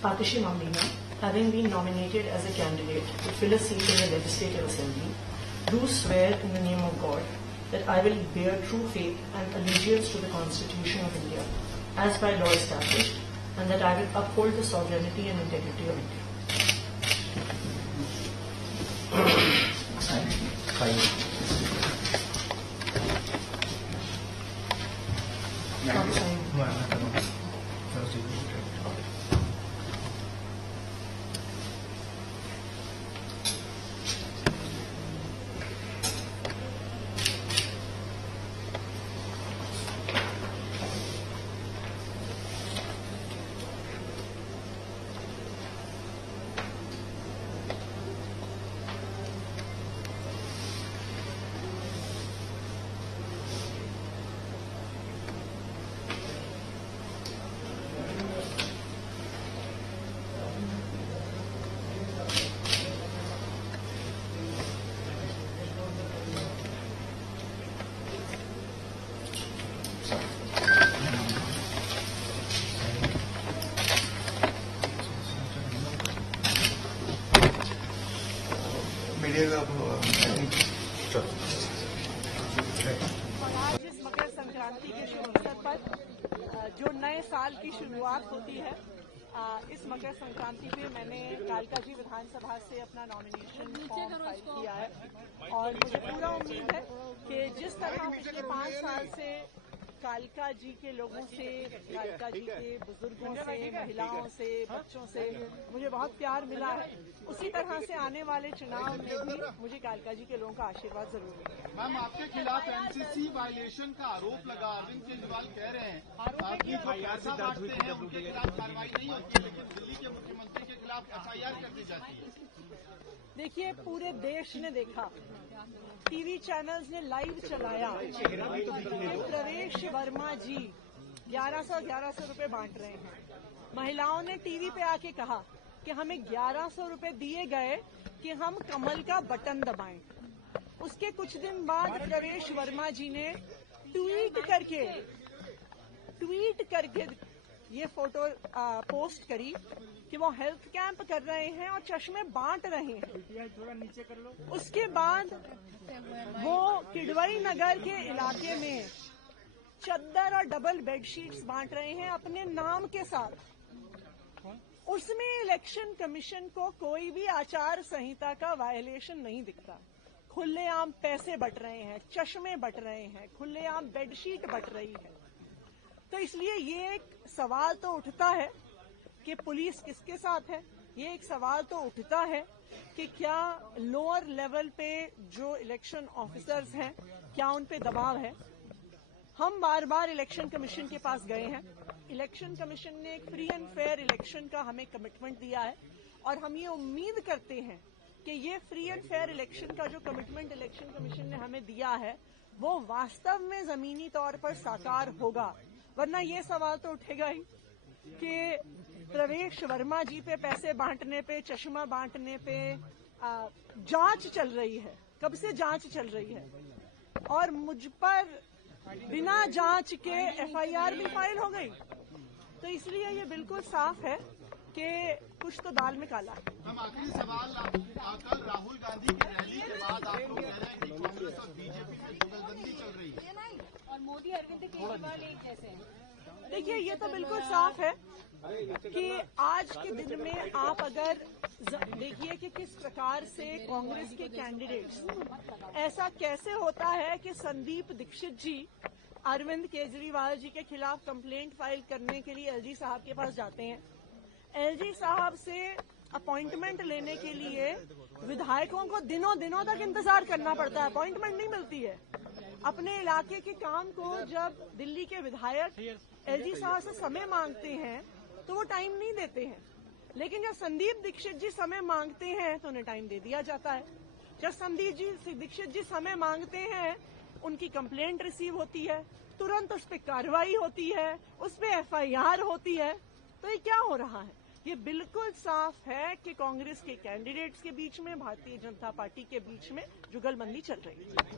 Patishi Mamdina, having been nominated as a candidate to fill a seat in the Legislative Assembly, do swear in the name of God that I will bear true faith and allegiance to the Constitution of India, as by law established, and that I will uphold the sovereignty and integrity of India. आज इस मकर संक्रांति के शुभ अवसर पर जो नए साल की शुरुआत होती है, इस मकर संक्रांति पे मैंने कालका जी विधानसभा से अपना नॉमिनेशन फॉर्म फाइल किया है और मुझे पूरा उम्मीद है कि जिस तरह पिछले 5 साल से कालका जी के लोगों से, कालका जी के बुजुर्गों से, महिलाओं से, बच्चों से मुझे बहुत प्यार मिला है, उसी तरह से आने वाले चुनाव में भी मुझे कालका जी के लोगों का आशीर्वाद जरूर मिलेगा। मैम, आपके खिलाफ एनसीसी वायलेशन का आरोप लगा। अरविंद केजरीवाल कह रहे हैं कि जो पैसा बांटते हैं उनके खिलाफ कार्रवाई नहीं होती, लेकिन दिल्ली के मुख्यमंत्री के खिलाफ एफआईआर कर दी जाती है। देखिए, पूरे देश ने देखा, टीवी चैनल्स ने लाइव चलाया कि प्रवेश वर्मा जी 1100 रुपए बांट रहे हैं। महिलाओं ने टीवी पे आके कहा कि हमें 1100 रुपए दिए गए कि हम कमल का बटन दबाएं। उसके कुछ दिन बाद प्रवेश वर्मा जी ने ट्वीट करके ये फोटो पोस्ट करी कि वो हेल्थ कैंप कर रहे हैं और चश्मे बांट रहे हैं। थोड़ा नीचे कर लो। उसके बाद वो किडवई नगर के इलाके में चद्दर और डबल बेडशीट्स बांट रहे हैं अपने नाम के साथ। उसमें इलेक्शन कमीशन को कोई भी आचार संहिता का वायलेशन नहीं दिखता। खुलेआम पैसे बट रहे हैं, चश्मे बट रहे हैं, खुलेआम बेडशीट बट रही है। तो इसलिए ये एक सवाल तो उठता है कि पुलिस किसके साथ है। ये एक सवाल तो उठता है कि क्या लोअर लेवल पे जो इलेक्शन ऑफिसर्स हैं, क्या उन पे दबाव है। हम बार बार इलेक्शन कमीशन के पास गए हैं। इलेक्शन कमीशन ने एक फ्री एंड फेयर इलेक्शन का हमें कमिटमेंट दिया है और हम ये उम्मीद करते हैं कि ये फ्री एंड फेयर इलेक्शन का जो कमिटमेंट इलेक्शन कमीशन ने हमें दिया है वो वास्तव में जमीनी तौर पर साकार होगा। वरना ये सवाल तो उठेगा ही कि प्रवेश वर्मा जी पे पैसे बांटने पे, चश्मा बांटने पे जांच चल रही है। कब से जांच चल रही है और मुझ पर बिना जांच के एफआईआर भी फाइल हो गई। तो इसलिए ये बिल्कुल साफ है कि कुछ तो दाल में काला है। हम आखिरी सवाल, कल राहुल गांधी की रैली के बाद आप लोग कह रहे हैं कि कांग्रेस और बीजेपी में जुगलबंदी चल रही है और मोदी अरविंद केजरीवाल एक जैसे हैं। देखिए, ये तो बिल्कुल साफ है कि आज के दिन में आप अगर देखिए कि किस प्रकार से कांग्रेस के कैंडिडेट्स, ऐसा कैसे होता है कि संदीप दीक्षित जी अरविंद केजरीवाल जी के खिलाफ कंप्लेंट फाइल करने के लिए एलजी साहब के पास जाते हैं। एलजी साहब से अपॉइंटमेंट लेने के लिए विधायकों को दिनों तक इंतजार करना पड़ता है, अपॉइंटमेंट नहीं मिलती है। अपने इलाके के काम को जब दिल्ली के विधायक एलजी साहब से समय मांगते हैं तो वो टाइम नहीं देते हैं, लेकिन जब संदीप दीक्षित जी समय मांगते हैं तो उन्हें टाइम दे दिया जाता है। जब संदीप दीक्षित जी समय मांगते हैं, उनकी कंप्लेंट रिसीव होती है, तुरंत उस पर कार्रवाई होती है, उस पर एफआईआर होती है। तो ये क्या हो रहा है? ये बिल्कुल साफ है कि कांग्रेस के कैंडिडेट्स के बीच में, भारतीय जनता पार्टी के बीच में जुगलबंदी चल रही है।